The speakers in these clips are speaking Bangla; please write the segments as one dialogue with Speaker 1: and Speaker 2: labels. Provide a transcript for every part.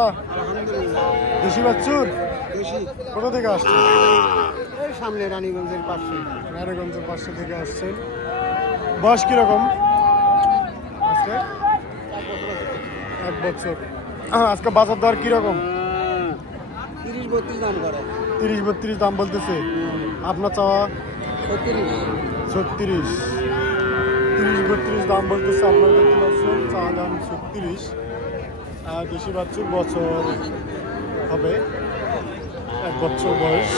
Speaker 1: ভালো দেশি বাচ্চুর? কোথা থেকে আসছেন
Speaker 2: এই সামনে রানীগঞ্জের পাশে।
Speaker 1: নারায়ণগঞ্জের পাশে থেকে আসছেন বয়স কীরকম? আজকে? এক বছর। আজকে বাজার দর কীরকম?
Speaker 2: তিরিশ বত্রিশ দাম করে।
Speaker 1: তিরিশ বত্রিশ দাম বলতেছে। আপনার চাওয়া?
Speaker 2: ছত্রিশ।
Speaker 1: তিরিশ বত্রিশ দাম বলতেছে আপনার দেখতে পাচ্ছেন চা দাম ছত্রিশ। দেশি বাচ্চুর বছর হবে। এক বছর বয়স।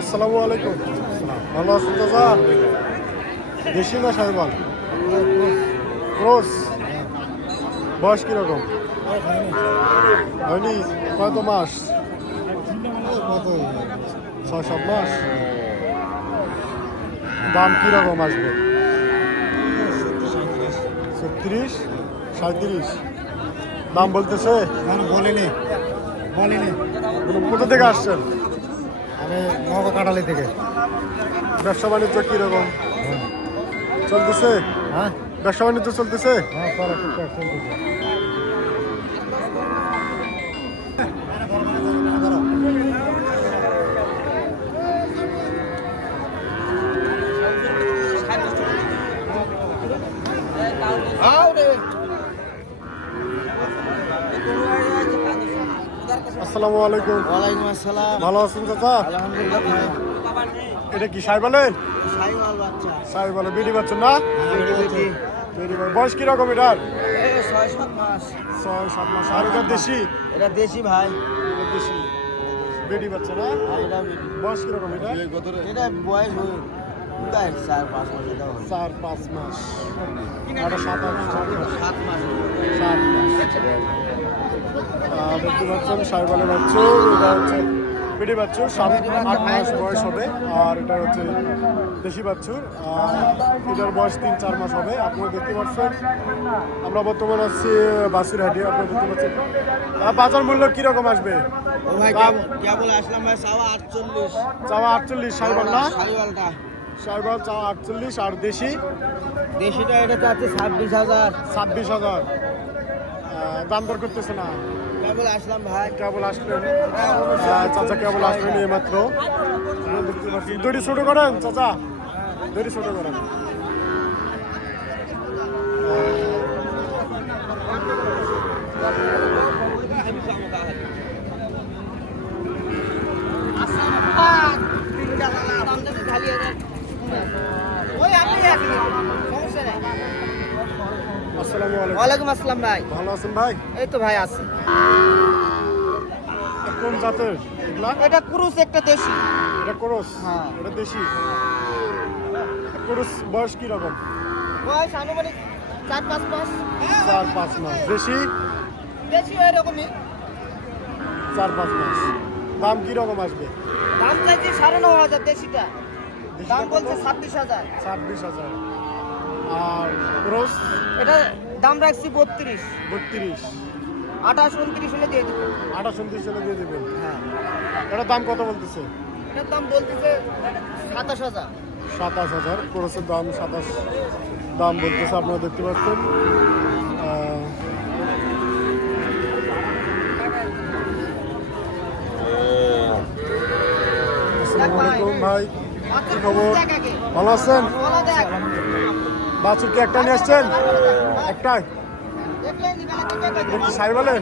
Speaker 1: আসসালামু আলাইকুম। ভালো আছেন চাচা দেশি না সাইবাল ক্রোস। বয়স কীরকম? হয়নি। কত মাস?
Speaker 2: কত
Speaker 1: ছয় সাত মাস? দাম কীরকম আসবে? ছত্রিশ? সাঁত্রিশ দাম বলতেছে?
Speaker 2: বলেনি। বলেনি।
Speaker 1: কোথা থেকে আসছেন?
Speaker 2: আমি নগর কাটালি থেকে।
Speaker 1: ব্যবসা বাণিজ্য কীরকম? চলতেছে?
Speaker 2: হ্যাঁ।
Speaker 1: ব্যবসা বাণিজ্য চলতেছে?
Speaker 2: হ্যাঁ চলতেছে।
Speaker 1: আসসালামু আলাইকুম।
Speaker 2: ওয়ালাইকুম আসসালাম।
Speaker 1: ভালো আছেন চাচা?
Speaker 2: আলহামদুলিল্লাহ ভাই
Speaker 1: এটা কি সাইবালের সাইবালের বেডি বাচ্চা। না? বাচ্চা। বয়স কীরকম এটার?
Speaker 2: এই ছয় সাত মাস।
Speaker 1: ছয় সাত মাস। আর এটা দেশি?
Speaker 2: এটা দেশি ভাই।
Speaker 1: দেশি। বেডি বাচ্চা না?
Speaker 2: বেটি।
Speaker 1: বয়স কীরকম এটা?
Speaker 2: এটা বয়স হয়ে চার পাঁচ মাস
Speaker 1: চার পাঁচ মাস। এটা সাত আট সাত মাস।
Speaker 2: সাত মাস।
Speaker 1: সাত দেখতে পাচ্ছেন সাইবালের বাচ্চা। এটা হচ্ছে বেডি বাচ্চুর সাত আট মাস বয়স হবে আর এটা হচ্ছে দেশি বাচ্চুর আর এটার বয়স তিন চার মাস হবে। আপনারা দেখতে পাচ্ছেন আমরা বর্তমানে আছি বাসিরহাটে আপনারা দেখতে পাচ্ছেন। বাজার মূল্য কীরকম আসবে? চাওয়া আটচল্লিশ। সাইবাল না?
Speaker 2: সাইওয়ালটা
Speaker 1: চাওয়া আটচল্লিশ আর দেশি?
Speaker 2: দেশিটা এটা চাচ্ছে ছাব্বিশ হাজার।
Speaker 1: ছাব্বিশ হাজার। দাম দর করতেছে না।
Speaker 2: কেবল আসলাম ভাই।
Speaker 1: কেবল আসলেন চাচা কেবল আসলেন এই মাত্র দড়ি ছোট করেন চাচা। দড়ি ছোট করেন। আসসালামু আলাইকুম।
Speaker 2: ওয়ালাইকুম আসসালাম ভাই।
Speaker 1: ভালো আছেন ভাই?
Speaker 2: এই তো ভাই আছে।
Speaker 1: কোন জাতের?
Speaker 2: এটা ক্রুজ একটা দেশি।
Speaker 1: এটা করস
Speaker 2: হ্যাঁ।
Speaker 1: এটা দেশি? করস বয়স কি রকম?
Speaker 2: বয়স আনুমানিক চার পাঁচ মাস।
Speaker 1: চার পাঁচ মাস। দেশি?
Speaker 2: দেশি এরকমই।
Speaker 1: চার পাঁচ মাস। দাম কি রকম আসবে?
Speaker 2: দাম চাইছি সাড়ে ন হাজার দেশিটা।
Speaker 1: দেশিটা
Speaker 2: দাম বলছে ছাব্বিশ হাজার।
Speaker 1: ছাব্বিশ হাজার। আর ক্রস
Speaker 2: এটা দাম রাখছি বত্রিশ।
Speaker 1: বত্রিশ।
Speaker 2: আঠাশ উনত্রিশ হলে দিয়ে দেবো।
Speaker 1: আঠাশ উনত্রিশ হলে দিয়ে দেবেন।
Speaker 2: হ্যাঁ।
Speaker 1: এটার দাম কত বলতেছে?
Speaker 2: এটার দাম বলতেছে সাতাশ হাজার।
Speaker 1: সাতাশ হাজার ক্রসের দাম সাতাশ দাম বলতেছে আপনারা দেখতে পাচ্ছেন। ভাই কি খবর? ভালো আছেন? বাছুর কি একটা নিয়ে আসছেন? একটাই। সাই বলে?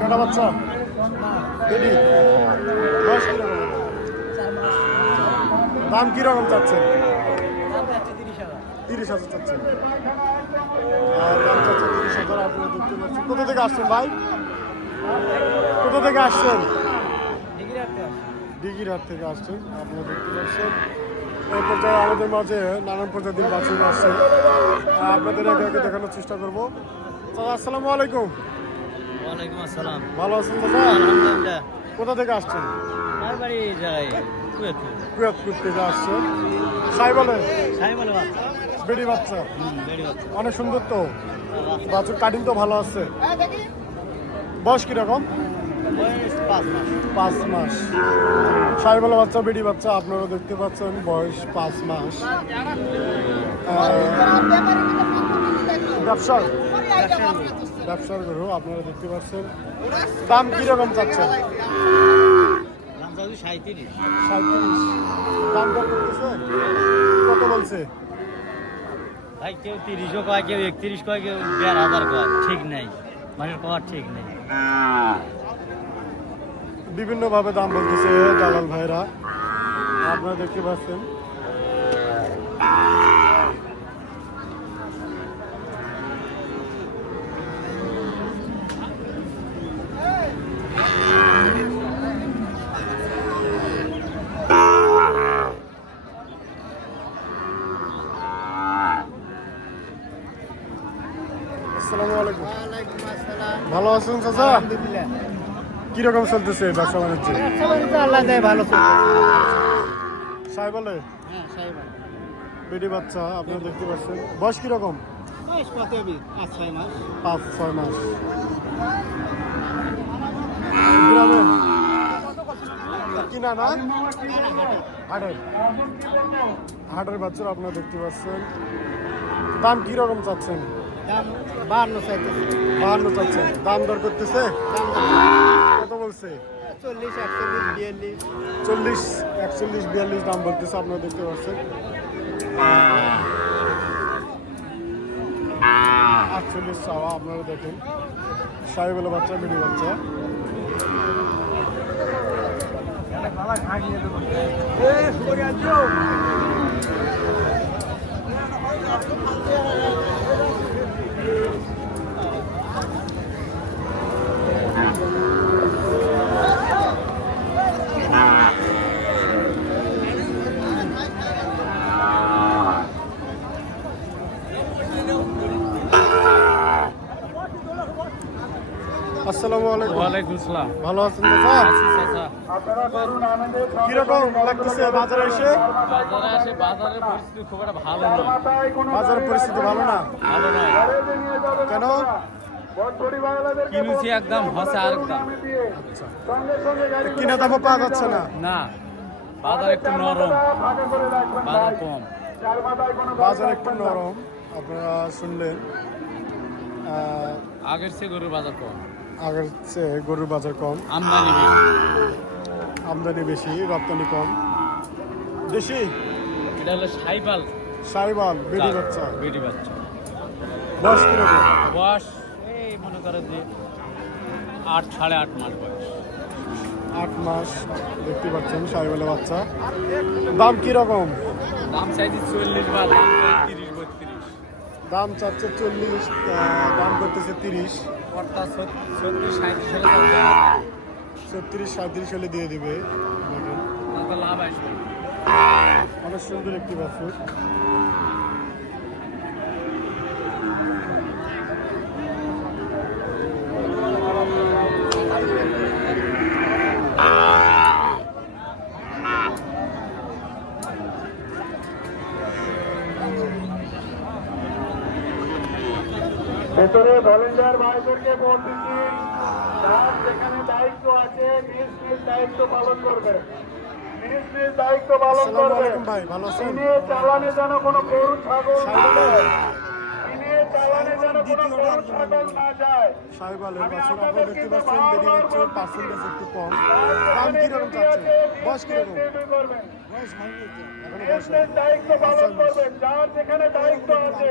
Speaker 1: কটা বাচ্চা। দাম কীরকম চাচ্ছেন? তিরিশ হাজার চাচ্ছেন। আর দাম চাচ্ছে তিরিশ হাজার কোথা থেকে আসছেন ভাই? কোথা থেকে আসছেন? দিঘির হাট থেকে আসছেন। আপনারা দেখতে পাচ্ছেন। এই পর্যায়ে আমাদের মাঝে নানান প্রজাতির বাছুর আসছে। আপনাদের একে একে দেখানোর চেষ্টা করব। চাচা আসসালামু আলাইকুম।
Speaker 3: ওয়ালাইকুম আসসালাম।
Speaker 1: ভালো আছেন চাচা কোথা থেকে আসছেন?
Speaker 3: আমার বাড়ি যাই কুয়েত
Speaker 1: থেকে আসছেন। বেড়ি বাচ্চা। অনেক সুন্দর তো। বাছুর কাটিং তো ভালো আছে। বয়স কীরকম?
Speaker 3: পাঁচ মাস।
Speaker 1: সাইবেলা বাচ্চা বেডি বাচ্চা আপনারা দেখতে পাচ্ছেন বয়স পাঁচ মাস। আহ, ব্যবসার। গরু আপনারা দেখতে পাচ্ছেন। দাম কীরকম চাচ্ছেন
Speaker 3: সাঁত্রিশ
Speaker 1: সাঁত্রিশ দাম করতেছে কত বলছে?
Speaker 3: ভাই কেউ তিরিশও কয় কেউ একত্রিশ কয় কেউ দেড় হাজার কয়। ঠিক নেই। মানুষের কওয়ার ঠিক নেই।
Speaker 1: বিভিন্নভাবে দাম বলতেছে দালাল ভাইরা। আপনারা দেখতে পাচ্ছেন। আসসালামু আলাইকুম। ভালো আছেন চাচা? কীরকম চলতেছে ব্যবসা বাণিজ্য?
Speaker 3: আল্লাহ দেয় ভালো
Speaker 1: সাই বলে?
Speaker 3: হ্যাঁ সাই
Speaker 1: বেটি বাচ্চা আপনারা দেখতে পাচ্ছেন। বয়স কীরকম?
Speaker 3: পাঁচ ছয় মাস।
Speaker 1: কিনা না? হাটের। হাটের বাচ্চারা আপনারা দেখতে পাচ্ছেন। দাম কীরকম চাচ্ছেন?
Speaker 3: বাহান্ন চাইতেছে।
Speaker 1: বাহান্ন চাচ্ছেন। দাম দর করতেছে। কত বলছে?
Speaker 3: চল্লিশ একচল্লিশ বিয়াল্লিশ।
Speaker 1: চল্লিশ একচল্লিশ বিয়াল্লিশ দাম বলতেছে আপনারা দেখতে পাচ্ছেন। আটচল্লিশ চাওয়া আপনারা দেখেন। সাহেবেলা বাচ্চা বেড়ি বাচ্চা। আসসালামু আলাইকুম।
Speaker 3: ওয়ালাইকুম আসসালাম।
Speaker 1: ভালো আছেন চাচা?
Speaker 3: চাচা।
Speaker 1: কীরকম লাগতেছে বাজারে এসে?
Speaker 3: বাজারে আসে বাজারের পরিস্থিতি খুব একটা ভালো
Speaker 1: বাজারের পরিস্থিতি ভালো না?
Speaker 3: ভালো নয়।
Speaker 1: কেন?
Speaker 3: কিনেছি একদম হসে আর একদম
Speaker 1: কিনা দামও পাওয়া যাচ্ছে না?
Speaker 3: না বাজার একটু নরম। বাজার কম।
Speaker 1: বাজার একটু নরম আপনারা শুনলেন।
Speaker 3: আগের চেয়ে গরুর বাজার কম।
Speaker 1: আগের চেয়ে গরুর বাজার কম।
Speaker 3: আমদানি বেশি।
Speaker 1: আমদানি বেশি রপ্তানি কম। দেশি?
Speaker 3: এটা হলো সাইবাল।
Speaker 1: সাইবাল বেড়ি বাচ্চা।
Speaker 3: বেটি বাচ্চা।
Speaker 1: বয়স কীরকম?
Speaker 3: বয়স এই মনে করে যে আট সাড়ে আট মাস বয়স।
Speaker 1: আট মাস দেখতে পাচ্ছেন সাইবালের বাচ্চা। দাম কীরকম?
Speaker 3: দাম চাইছি চল্লিশ বা দাম তিরিশ বত্রিশ।
Speaker 1: দাম চাচ্ছে চল্লিশ দাম করতেছে তিরিশ।
Speaker 3: অর্থাৎ ছত্রিশ সাঁত্রিশ হলে।
Speaker 1: ছত্রিশ সাঁত্রিশ হলে দিয়ে দিবে।
Speaker 3: লাভ আসবে।
Speaker 1: অনেক সুন্দর একটি বাছুর।
Speaker 4: ভেতরে ভলেন্টিয়ার ভাইদেরকে ভোট দিচ্ছি। তার যেখানে দায়িত্ব আছে নিজ নিজ দায়িত্ব পালন করবে। নিজ নিজ দায়িত্ব পালন করবে। তিনি চালানে যেন কোনো গরু ছাগল না যায়। তিনি চালানে যেন কোনো গরু ছাগল না যায়।
Speaker 1: সাইবালের বাছুর আপনারা দেখতে পাচ্ছেন বেড়ি বাচ্চার পার্সেন্টেজ একটু কম। দাম কীরকম বয়স কীরকম? বয়স
Speaker 4: দায়িত্ব পালন করবেন যার যেখানে দায়িত্ব আছে